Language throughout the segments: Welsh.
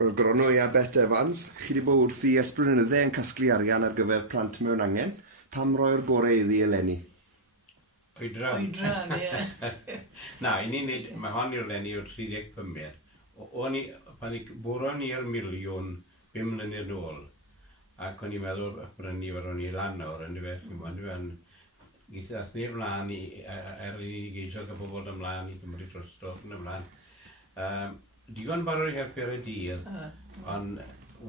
Wel, Goronwy a Bet Evans, chi wedi bod wrthi ers blynyddoedd yn casglu arian ar gyfer plant mewn angen. Pam roi'r gorau iddi eleni? Oedran. Oedran, ie. Na, i ni'n neud, mae hon i'r leni o 35. Pan i bwron i'r miliwn 5 mlynedd nôl, ac o'n i'n meddwl brynu fod o'n i lan nawr, yn dyfa, gydaeth ni'r mlaen i geisio gael pobl ymlaen i Gymru drosto yn ymlaen. Digon barod i helpu'r y dydd, ond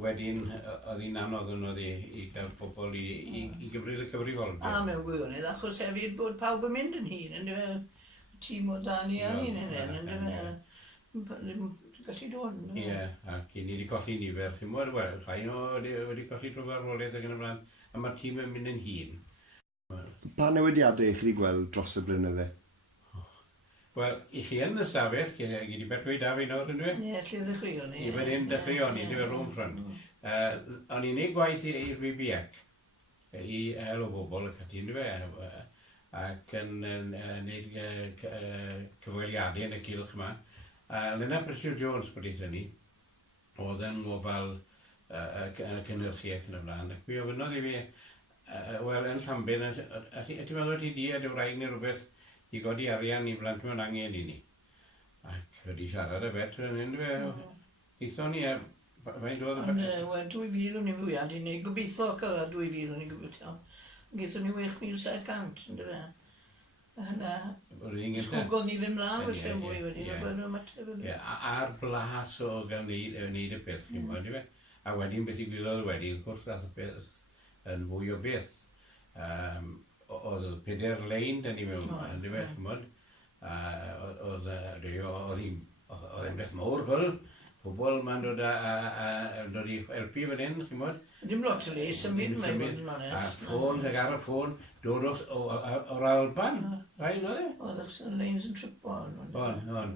wedyn oedd hi'n anodd yn oedd i gael pobl i gyfrif y cyfrifoldeb. A mewn gwirionedd, achos hefyd bod pawb yn mynd yn hun, yn dyfa, tîm o Dani a ni'n hynny, yn dyfa, gallu dod. Ie, ac ni wedi colli nifer, chi'n mwyn, wel, rhai nhw wedi colli drwy farwolaeth ac yn ymlaen, a mae'r tîm yn mynd yn hun. Pa newidiadau chi wedi gweld dros y blynyddoedd? Wel, i chi yn y stafell, gyd i betwy da fi nawr yn dwi? Ie, lle ddechreuon ni. I wedyn dechreuon ni, dyfa rhwng ffrant. O'n i'n neud gwaith i'r BBX, i hel o bobl y cati yn dwi, ac yn neud cyfweliadau yn y cilch yma. Lena Precious Jones bod eithon ni, oedd yn gofal cynnyrchu ac yn y blaen. Ac mi ofynodd i fi, wel, yn Lanbed, ti'n meddwl ti di a dy wraig neu rhywbeth i godi arian i blant mewn angen i ni. Ac wedi siarad y bet yn un fe. Eithon ni, faint oedd y bet? Ond 2,000 o'n i fwyad i ni, gobeithio cael 2,000 o'n i gobeithio. Geithon ni 6,700 yn dyfa. A hynna, sgwgodd ni fy mlaen felly yn fwy wedi, gweld nhw'n mateb. A'r blas o gael wneud y peth, chi'n gwybod, di fe? A wedyn beth i gwyddoedd wedi, wrth gwrs dath y peth yn fwy o beth. Oedd 4 lein dyn ni mewn, yn dyfa, chi'n gwybod. Oedd e'n beth mawr fel, pobl ma'n dod i helpu fan hyn, chi'n gwybod. Dim lot o leis yn mynd, mae'n bod yn onest. A ffôn, ag ar y ffôn, dod o'r Alban, rhaid oedd e? Oedd eich leins yn tripo. On.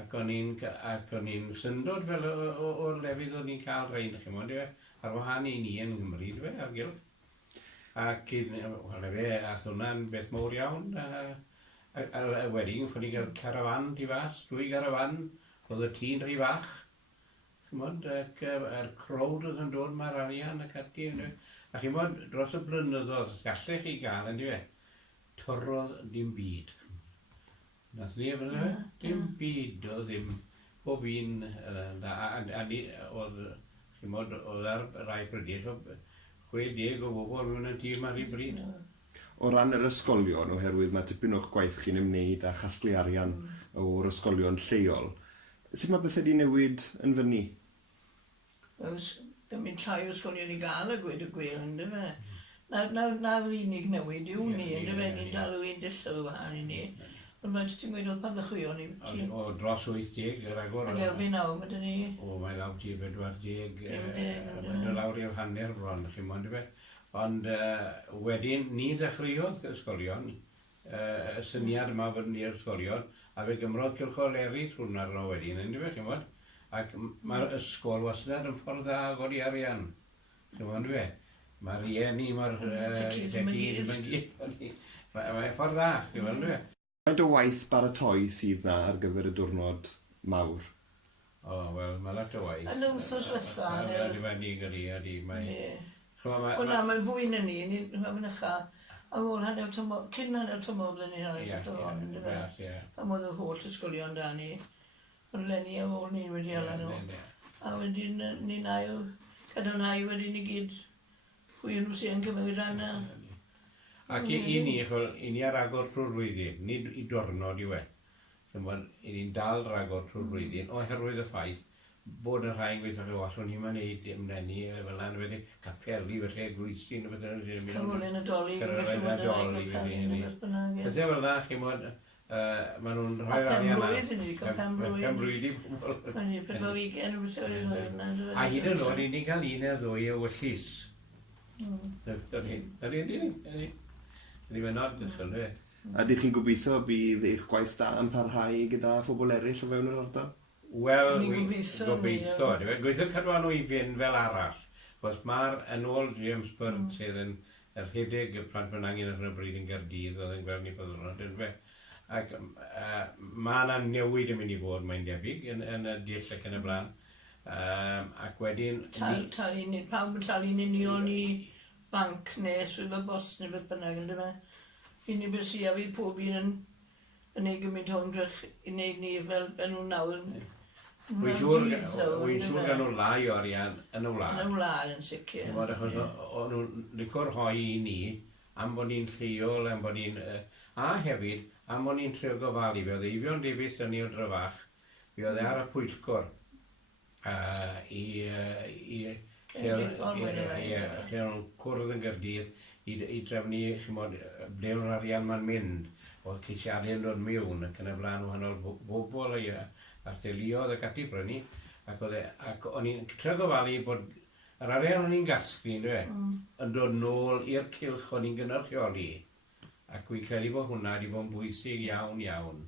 Ac o'n i'n syndod fel o'r lefydd o'n i'n cael rhaid, chi'n gwybod, ar wahan i ni yn Nghymru, dyfa, ar gylch. Ac ath hwnna'n beth mawr iawn. A wedyn, ffwn i gael carafan di fas, 2 carafan, oedd y tî'n rhy fach. Chymod, ac yr crowd oedd yn dod mae'r arian ac ati. A chymod, dros y blynyddoedd, gallech chi gael, yn di fe, torodd dim byd. Nath ni efo fe, dim byd, oedd ddim bob un, oedd ar rai brydus, 60 o bobl mewn y tîm ar ei bryd. O ran yr ysgolion, oherwydd mae tipyn o'ch gwaith chi'n ymwneud â chasglu arian o'r ysgolion lleol, sut mae bethau wedi newid yn fyny? Gymryd llai o ysgolion i gael y gweud y gwir, yn dyfa. Na'r unig newid yw ni, yn dyfa, ni'n dal o un dillad o wahan i ni. Ond mae'n ti'n gweud oedd pan ddechreuon ni. O dros 80, yr agor. Ac elfi nawr, mae dyn ni. O, mae lawr ti 40, mae'n lawr i'r hanner bron, chi'n mwyn dyfa. Ond wedyn, ni ddechreuodd ysgolion, y syniad yma fod ni'r ysgolion, a fe gymrodd cylchol eraill hwnna'r no wedyn, yn dyfa, chi'n mwyn. Ac mae'r ysgol wastad yn ffordd dda godi arian, chi'n mwyn dyfa. Mae'r rieni, mae'r mae'n ffordd dda, chi'n mwyn dyfa. Faint o waith baratoi sydd na ar gyfer y diwrnod mawr? O, wel, mae lot o waith. Yn wrthos ddiwetha. Hwna, mae'n fwy na ni, mae'n echa. Cyn hanner tymor blyn ni'n rhaid. Pam oedd y holl ysgolion da ni. Ond lenni ar ôl ni wedi ala nhw. A wedyn ni'n ail, cadarnhau wedyn i gyd. Pwy nhw sy'n cymryd rhan. Ac i ni ar agor trwy'r flwyddyn, nid i diwrnod i we. I ni'n dal ragor trwy'r flwyddyn, oherwydd y ffaith bod yn rhaid gweithio chi wallwn ni'n neud ymdeni fel yna, wedi capeli felly gwylsyn. Cyrwlen y doli. Bethau fel yna, chi'n mwyn, maen nhw'n rhoi arian yna. Pen-blwydd ni, cael pen-blwydd. Pen-blwydd i bobl. Pen-blwydd weekend. A hyd yn oed, i ni cael un neu ddwy o wyllus. Ydy. Ydy fe'n od, ddechrau fe. A ydych chi'n gobeithio bydd eich gwaith da yn parhau gyda phobl eraill o fewn yr ardal? Wel, gobeithio. Gobeithio cadwan nhw i fynd fel arall. Fos mae'r yn ôl James Byrd sydd yn rhedeg y plant mewn angen ar y bryd yn Gaerdydd, oedd yn gweld ni byddwn. Ac mae yna newid yn mynd i fod, mae'n debyg, yn y dill ac yn y blaen. Ac wedyn... Pawb yn talu'n union i banc neu swyddfa bos neu beth bynnag yn dyma. Unig beth sydd a fi pob un yn ei gymryd o ymdrech i wneud ni fel nhw'n nawr. Wy'n siŵr gan nhw lai o arian yn y wlad. Yn y wlad yn sicr. Achos o'n nhw'n licor hoi i ni am bod ni'n lleol, am bod ni'n... A hefyd, am bod ni'n trio gofalu. Fe oedd Eifion Davies yn ni o Drafach. Fe oedd ar y pwyllgor lle o'n cwrdd yn Gyrdydd i drefnu ble o'r arian ma'n mynd. Oedd ceisiadau'n dod mewn ac yn y blaen wahanol bobl a'r theuluodd ac ati brynu. Ac o'n i'n trio gofalu bod yr arian o'n i'n gasglu yn dod nôl i'r cylch o'n i'n gynrychioli. Ac wy'n credu bod hwnna wedi bod yn bwysig iawn iawn.